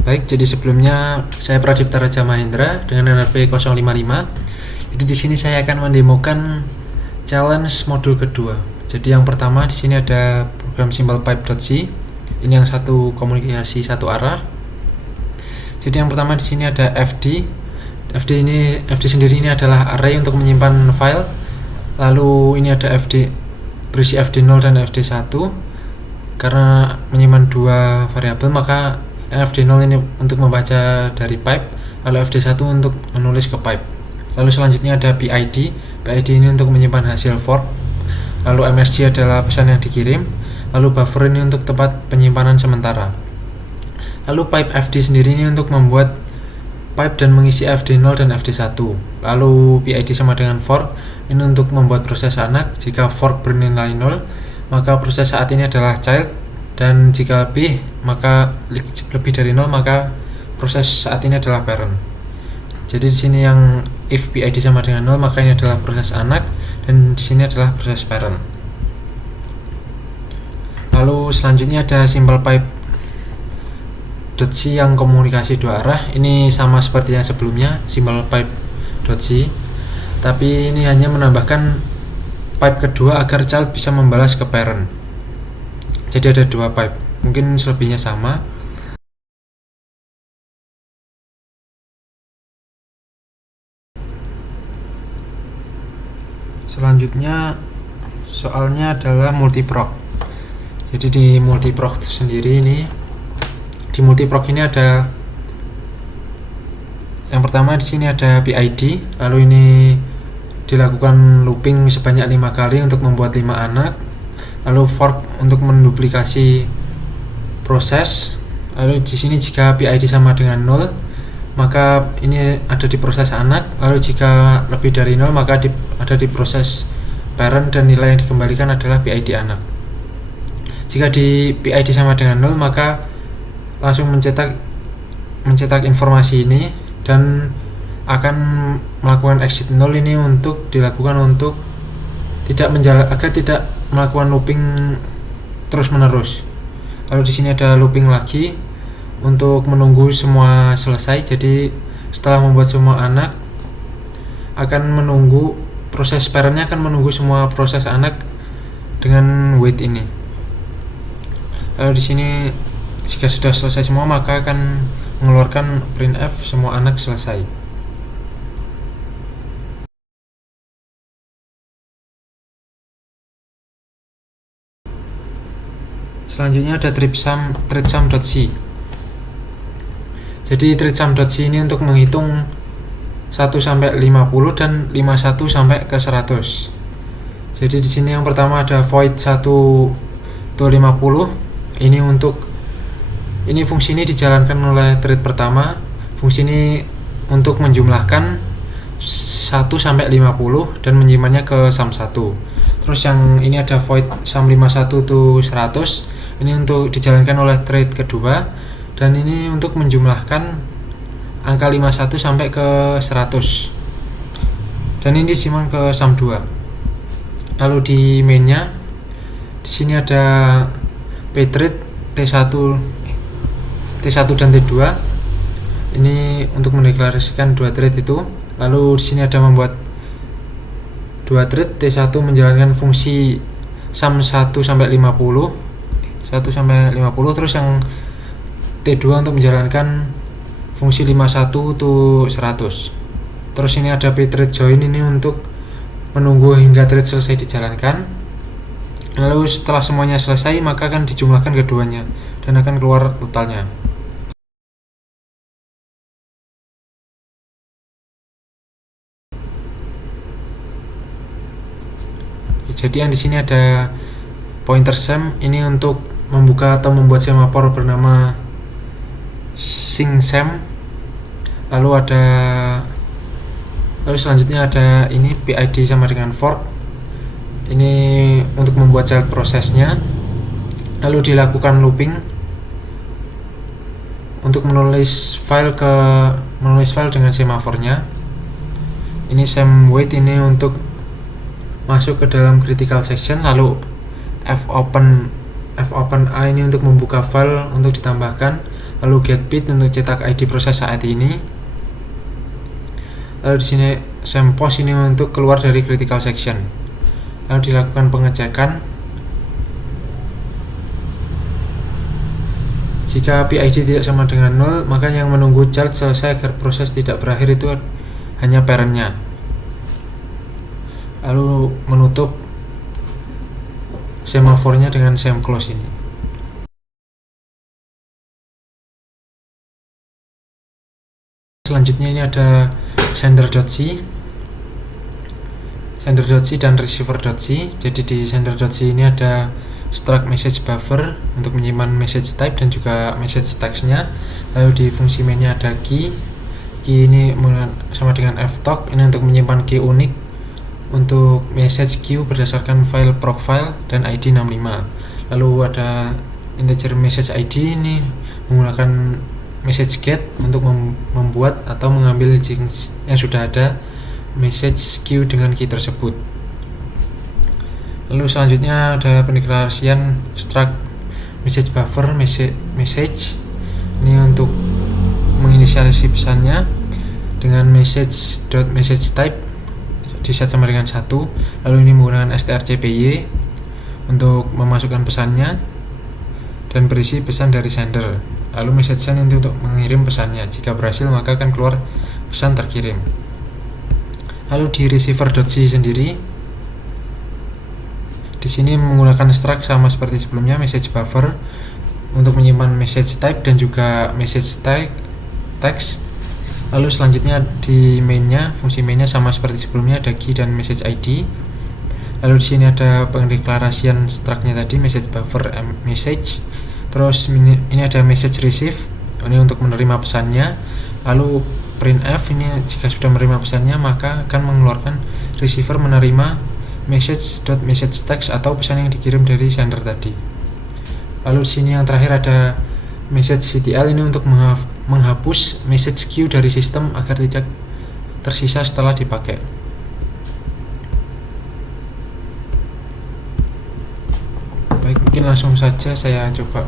Baik, jadi sebelumnya saya Pradipta Raja Mahendra dengan NRP 055. Jadi di sini saya akan mendemokan challenge modul kedua. Jadi yang pertama di sini ada program SimplePipe.c. Ini yang satu komunikasi satu arah. Jadi yang pertama di sini ada FD. FD sendiri ini adalah array untuk menyimpan file. Lalu ini ada FD berisi FD0 dan FD1. Karena menyimpan dua variabel, maka FD0 ini untuk membaca dari pipe, lalu FD1 untuk menulis ke pipe. Lalu selanjutnya ada PID. PID ini untuk menyimpan hasil fork. Lalu MSG adalah pesan yang dikirim. Lalu buffer ini untuk tempat penyimpanan sementara. Lalu pipe FD sendiri ini untuk membuat pipe dan mengisi FD0 dan FD1. Lalu PID sama dengan fork, ini untuk membuat proses anak. Jika fork bernilai 0, maka proses saat ini adalah child, dan jika lebih dari 0, maka proses saat ini adalah parent. Jadi di sini yang if PID sama dengan 0, maka ini adalah proses anak, dan di sini adalah proses parent. Lalu selanjutnya ada SimplePipe.c yang komunikasi dua arah. Ini sama seperti yang sebelumnya, SimplePipe.c, tapi ini hanya menambahkan pipe kedua agar child bisa membalas ke parent. Jadi ada dua pipe, mungkin selebihnya sama. Selanjutnya soalnya adalah multiproc. Jadi di multiproc sendiri ini, di multiproc ini ada yang pertama di sini ada PID, lalu ini dilakukan looping sebanyak 5 kali untuk membuat 5 anak. Lalu fork untuk menduplikasi proses. Lalu di sini jika PID sama dengan 0, maka ini ada di proses anak. Lalu jika lebih dari 0, maka ada di proses parent, dan nilai yang dikembalikan adalah PID anak. Jika di PID sama dengan 0, maka langsung mencetak informasi ini dan akan melakukan exit 0 ini untuk dilakukan untuk agar tidak melakukan looping terus menerus. Lalu di sini ada looping lagi untuk menunggu semua selesai. Jadi setelah membuat semua anak, akan menunggu proses parentnya akan menunggu semua proses anak dengan wait ini. Lalu di sini jika sudah selesai semua, maka akan mengeluarkan printf semua anak selesai. Selanjutnya ada treatsum.c. Jadi treatsum.c ini untuk menghitung 1 sampai 50 dan 51 sampai ke 100. Jadi di sini yang pertama ada void 1 to 50. Ini fungsi ini dijalankan oleh thread pertama. Fungsi ini untuk menjumlahkan 1 sampai 50 dan menyimpannya ke sum1. Terus yang ini ada void sum 51 to 100. Ini untuk dijalankan oleh thread kedua, dan ini untuk menjumlahkan angka 51 sampai ke 100. Dan ini disimpan ke sum2. Lalu di mainnya di sini ada pthread T1 dan T2. Ini untuk mendeklarasikan dua thread itu. Lalu di sini ada membuat dua thread. T1 menjalankan fungsi sum 1 sampai 50, terus yang T2 untuk menjalankan fungsi 51 to 100. Terus ini ada pthread join, ini untuk menunggu hingga thread selesai dijalankan. Lalu setelah semuanya selesai, maka akan dijumlahkan keduanya dan akan keluar totalnya. Jadi yang di sini ada pointer sem, ini untuk membuka atau membuat semafor bernama SyncSem. Lalu selanjutnya ada ini PID sama dengan fork. Ini untuk membuat child prosesnya. Lalu dilakukan looping untuk menulis file dengan semafornya. Ini semWait ini untuk masuk ke dalam critical section. Lalu fopen A ini untuk membuka file untuk ditambahkan. lalu get bit untuk cetak ID proses saat ini, lalu di sini sempos ini untuk keluar dari critical section, lalu dilakukan pengecekan. Jika PID tidak sama dengan 0, maka yang menunggu child selesai agar proses tidak berakhir itu hanya parentnya. Lalu menutup semafornya dengan sem close ini. Selanjutnya ini ada sender.c dan receiver.c. Jadi di sender.c ini ada struct message buffer untuk menyimpan message type dan juga message text-nya. Lalu di fungsi mainnya ada key ini sama dengan ftalk, ini untuk menyimpan key unik untuk message queue berdasarkan file profile dan ID 65. Lalu ada integer message ID, ini menggunakan message get untuk membuat atau mengambil yang sudah ada message queue dengan key tersebut. Lalu selanjutnya ada pendeklarasian struct message buffer message ini untuk menginisialisasi pesannya dengan message.message type diset sama dengan 1. Lalu ini menggunakan strcpy untuk memasukkan pesannya dan berisi pesan dari sender. Lalu message send itu untuk mengirim pesannya. Jika berhasil maka akan keluar pesan terkirim. Lalu di receiver.c sendiri, di sini menggunakan struct sama seperti sebelumnya, message buffer untuk menyimpan message type dan juga message text. Lalu selanjutnya di mainnya, fungsi mainnya sama seperti sebelumnya, ada key dan message ID. Lalu di sini ada pendeklarasian struct-nya tadi, message buffer message. Terus ini ada message receive, ini untuk menerima pesannya. Lalu printf ini jika sudah menerima pesannya maka akan mengeluarkan receiver menerima message.message text atau pesan yang dikirim dari sender tadi. Lalu di sini yang terakhir ada message.ctl, ini untuk menghapus message queue dari sistem agar tidak tersisa setelah dipakai. Baik, mungkin langsung saja saya coba.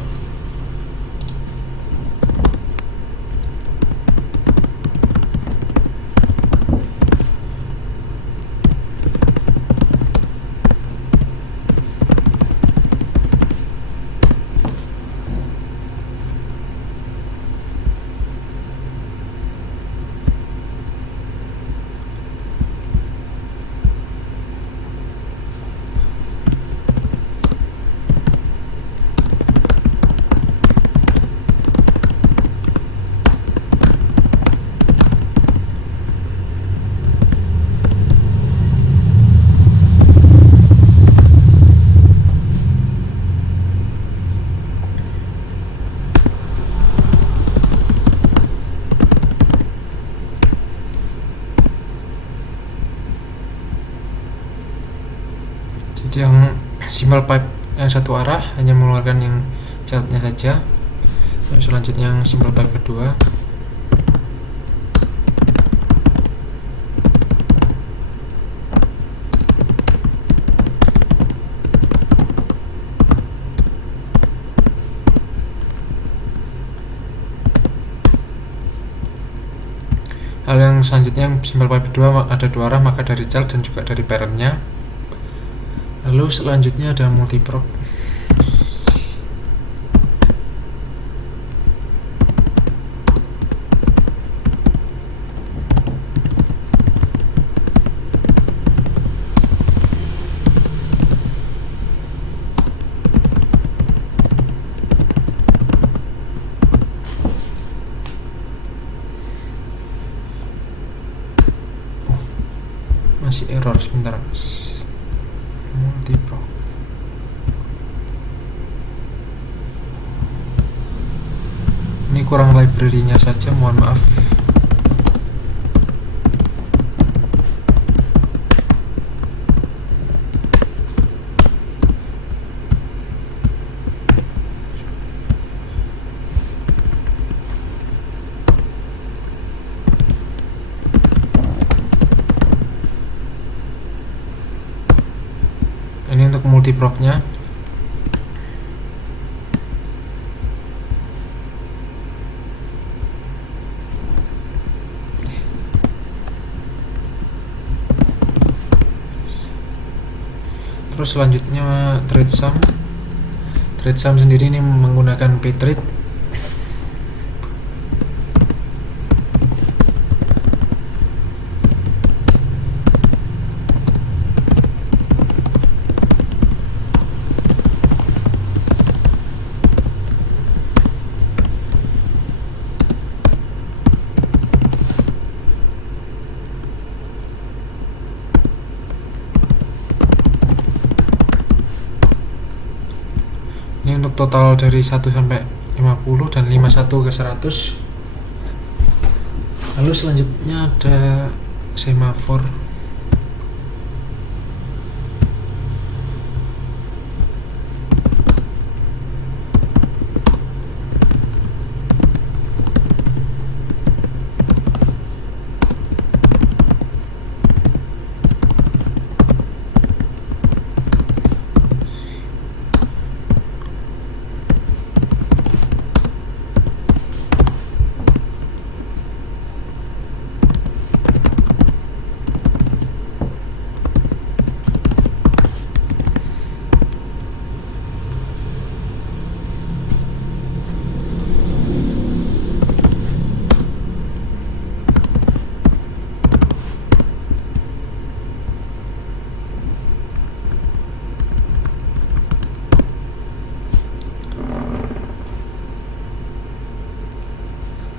Jadi yang simple pipe yang satu arah hanya mengeluarkan yang childnya saja. Terus selanjutnya yang simple pipe kedua, lalu yang selanjutnya yang simple pipe kedua ada dua arah, maka dari child dan juga dari parentnya. Lalu selanjutnya ada multiprop. Masih error sebentar, multiprop. Ini kurang library-nya saja, mohon maaf. Ini untuk multiprop-nya. Terus selanjutnya trade sum. Trade sum sendiri ini menggunakan ptrade. Ini untuk total dari 1 sampai 50 dan 51 ke 100. Lalu selanjutnya ada semafor.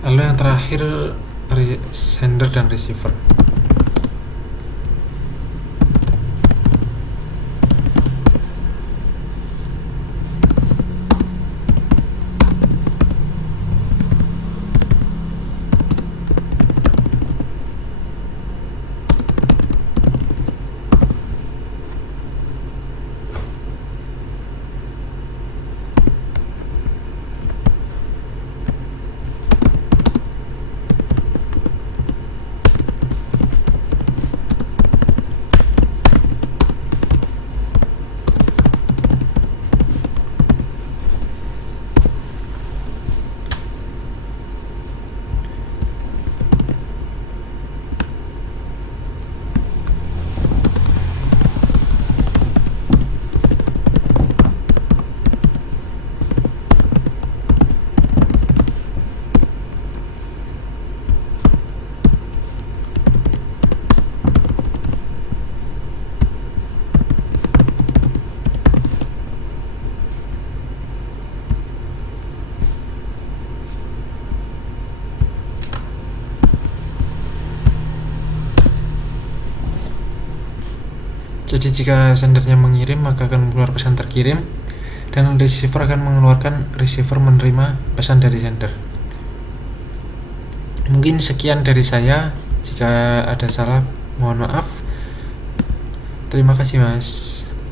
Lalu yang terakhir sender dan receiver. Jadi jika sendernya mengirim maka akan keluar pesan terkirim, dan receiver akan mengeluarkan receiver menerima pesan dari sender. Mungkin sekian dari saya. Jika ada salah mohon maaf. Terima kasih Mas.